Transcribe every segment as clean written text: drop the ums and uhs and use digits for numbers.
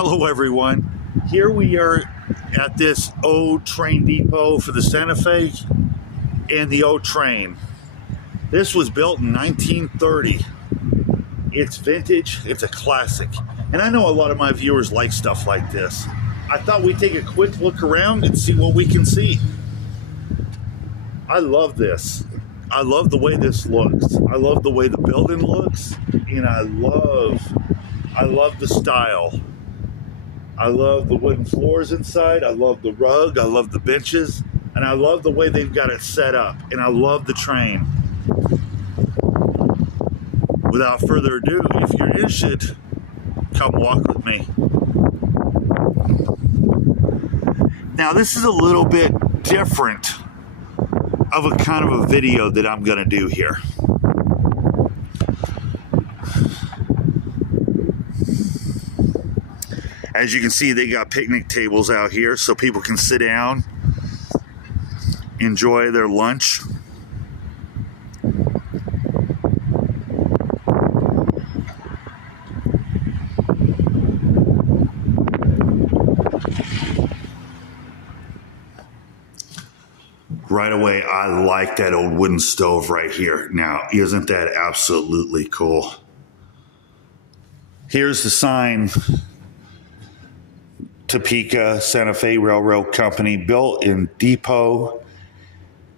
Hello everyone. Here we are at this old train depot for the Santa Fe and the old train. This was built in 1930. It's vintage, it's a classic. And I know a lot of my viewers like stuff like this. I thought we'd take a quick look around and see what we can see. I love this. I love the way this looks. I love the way the building looks, and I love the style. I love the wooden floors inside. I love the rug. I love the benches. And I love the way they've got it set up. And I love the train. Without further ado, if you're interested, come walk with me. Now, this is a little bit different of a kind of a video that I'm going to do here. As you can see, they got picnic tables out here so people can sit down, enjoy their lunch. Right away, I like that old wooden stove right here. Now, isn't that absolutely cool? Here's the sign. Topeka Santa Fe Railroad Company, built in depot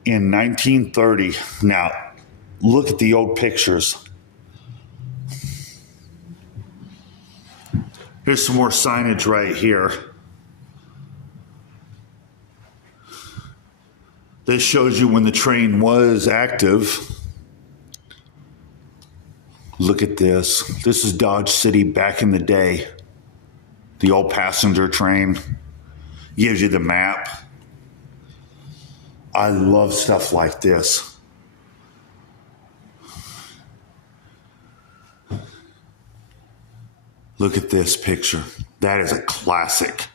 in 1930. Now, look at the old pictures. Here's some more signage right here. This shows you when the train was active. Look at this. This is Dodge City back in the day. The old passenger train. Gives you the map. I love stuff like this. Look at this picture. That is a classic.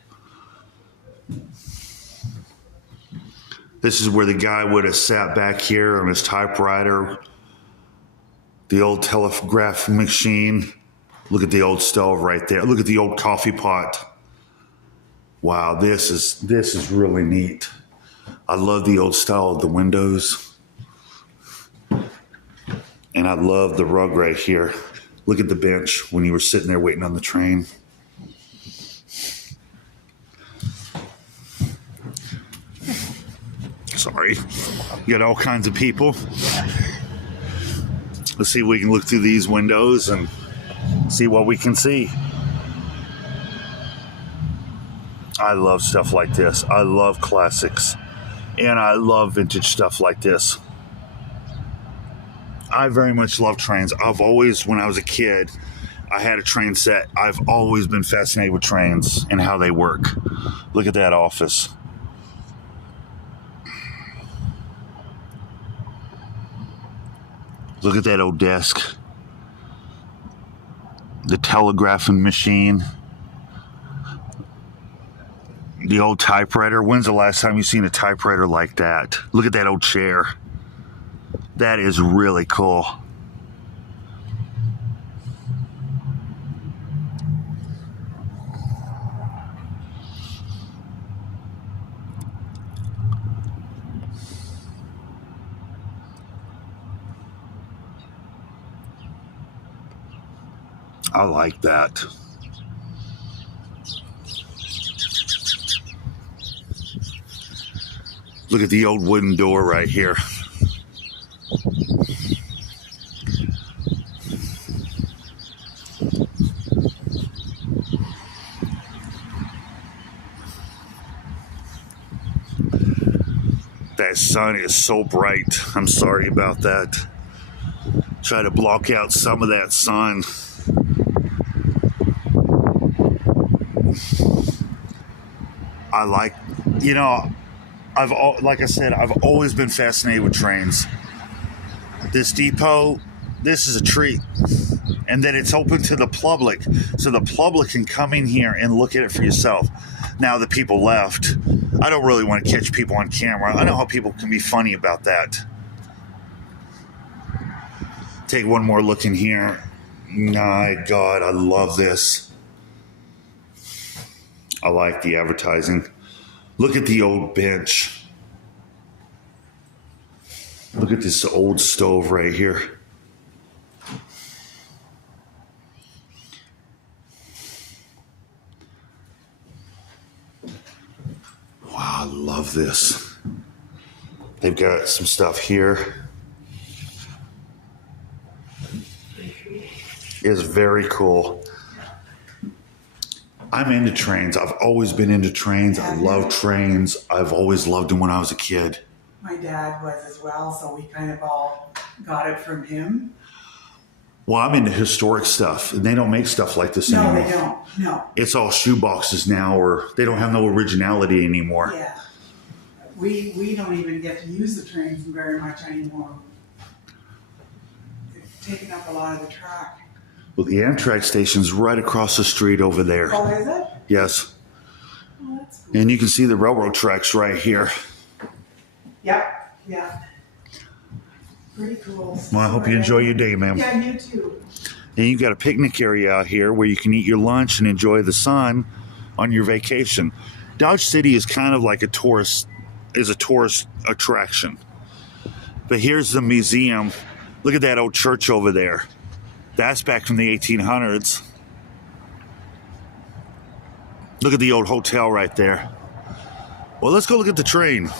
This is where the guy would have sat back here on his typewriter. The old telegraph machine. Look at the old stove right there. Look at the old coffee pot. Wow, this is really neat. I love the old style of the windows. And I love the rug right here. Look at the bench when you were sitting there waiting on the train. Sorry. You got all kinds of people. Let's see if we can look through these windows and see what we can see. I love stuff like this. I love classics. And I love vintage stuff like this. I very much love trains. I've always, when I was a kid, I had a train set. I've always been fascinated with trains and how they work. Look at that office. Look at that old desk. The telegraphing machine. The old typewriter. When's the last time you've seen a typewriter like that? Look at that old chair. That is really cool. I like that. Look at the old wooden door right here. That sun is so bright. I'm sorry about that. Try to block out some of that sun. I like, you know, like I said, I've always been fascinated with trains. This depot, this is a treat. And then it's open to the public, so the public can come in here and look at it for yourself. Now the people left. I don't really want to catch people on camera. I know how people can be funny about that. Take one more look in here. My God, I love this. I like the advertising. Look at the old bench. Look at this old stove right here. Wow, I love this. They've got some stuff here. It's very cool. I'm into trains. I've always been into trains. I love trains. I've always loved them when I was a kid. My dad was as well, so we kind of all got it from him. Well, I'm into historic stuff, and they don't make stuff like this anymore. No, they don't. No. It's all shoeboxes now, or they don't have no originality anymore. Yeah. We don't even get to use the trains very much anymore. They've taken up a lot of the track. Well, the Amtrak station's right across the street over there. Oh, is it? Yes. Oh, that's cool. And you can see the railroad tracks right here. Yep. Yeah. Pretty cool. Well, I hope you enjoy your day, ma'am. Yeah, you too. And you've got a picnic area out here where you can eat your lunch and enjoy the sun on your vacation. Dodge City is kind of like a tourist attraction. But here's the museum. Look at that old church over there. That's back from the 1800s. Look at the old hotel right there. Well, let's go look at the train.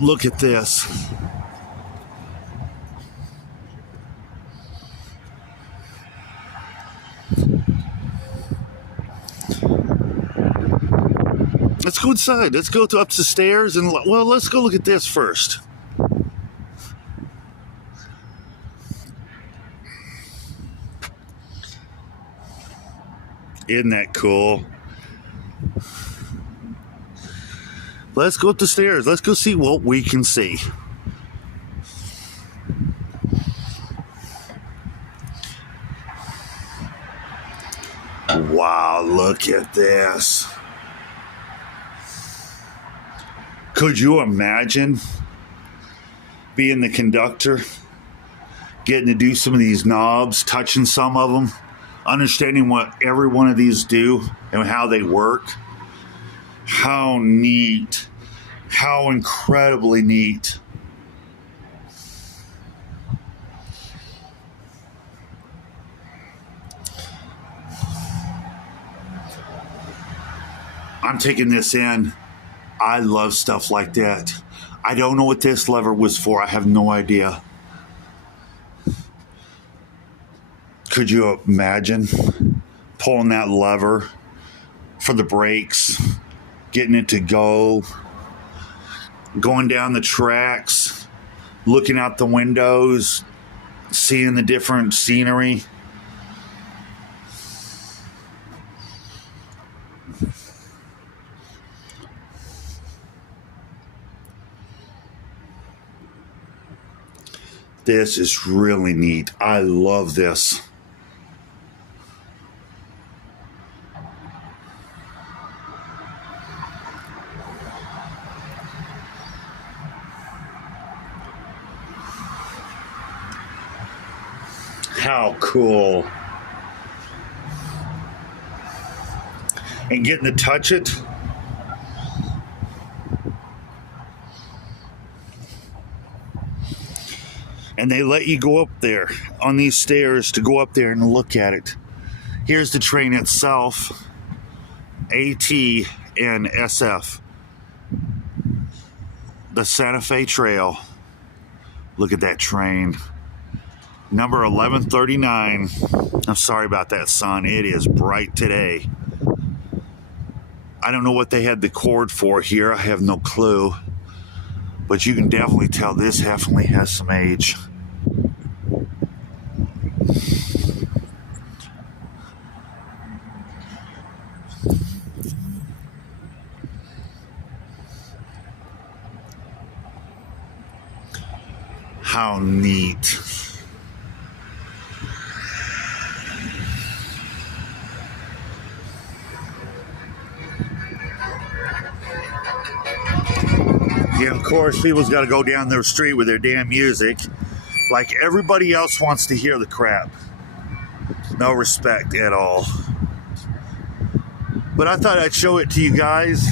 Look at this. Let's go inside. Let's go up the stairs and, well, let's go look at this first. Isn't that cool? Let's go up the stairs. Let's go see what we can see. Wow, look at this. Could you imagine being the conductor, getting to do some of these knobs, touching some of them, understanding what every one of these do and how they work? How neat. How incredibly neat. I'm taking this in. I love stuff like that. I don't know what this lever was for. I have no idea. Could you imagine pulling that lever for the brakes, getting it to go, going down the tracks, looking out the windows, seeing the different scenery? This is really neat. I love this. How cool. And getting to touch it. And they let you go up there on these stairs to go up there and look at it. Here's the train itself. A.T SF. The Santa Fe Trail. Look at that train. Number 1139. I'm sorry about that, son. It is bright today. I don't know what they had the cord for here. I have no clue. But you can definitely tell this definitely has some age. How neat. Yeah, of course, people's got to go down their street with their damn music. Like everybody else wants to hear the crap. No respect at all. but I thought I'd show it to you guys.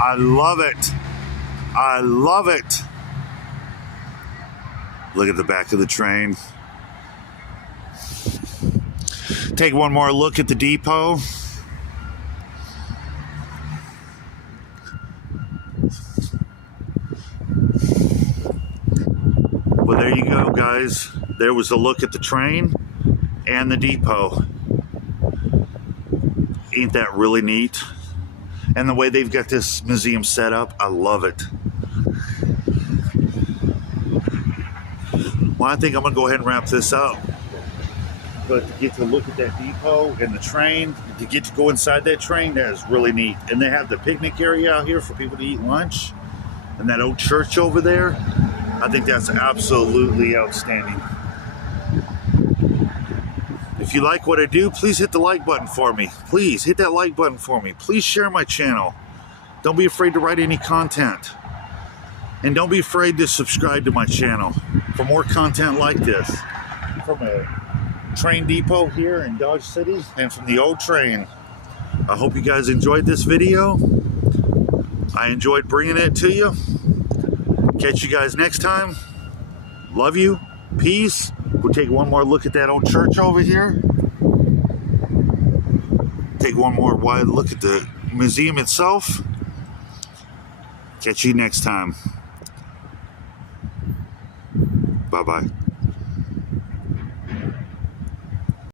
I love it. I love it. Look at the back of the train. Take one more look at the depot. Well, there you go, guys. There was a look at the train and the depot. Ain't that really neat? And the way they've got this museum set up, I love it. Well, I think I'm gonna go ahead and wrap this up. But to get to look at that depot and the train, to get to go inside that train, that is really neat. And they have the picnic area out here for people to eat lunch. And that old church over there, I think that's absolutely outstanding. If you like what I do, please hit the like button for me. Please hit that like button for me. Please share my channel. Don't be afraid to write any content. And don't be afraid to subscribe to my channel for more content like this. From a train depot here in Dodge City and from the old train. I hope you guys enjoyed this video. I enjoyed bringing it to you. Catch you guys next time. Love you. Peace. We'll take one more look at that old church over here. Take one more wide look at the museum itself. Catch you next time. Bye-bye.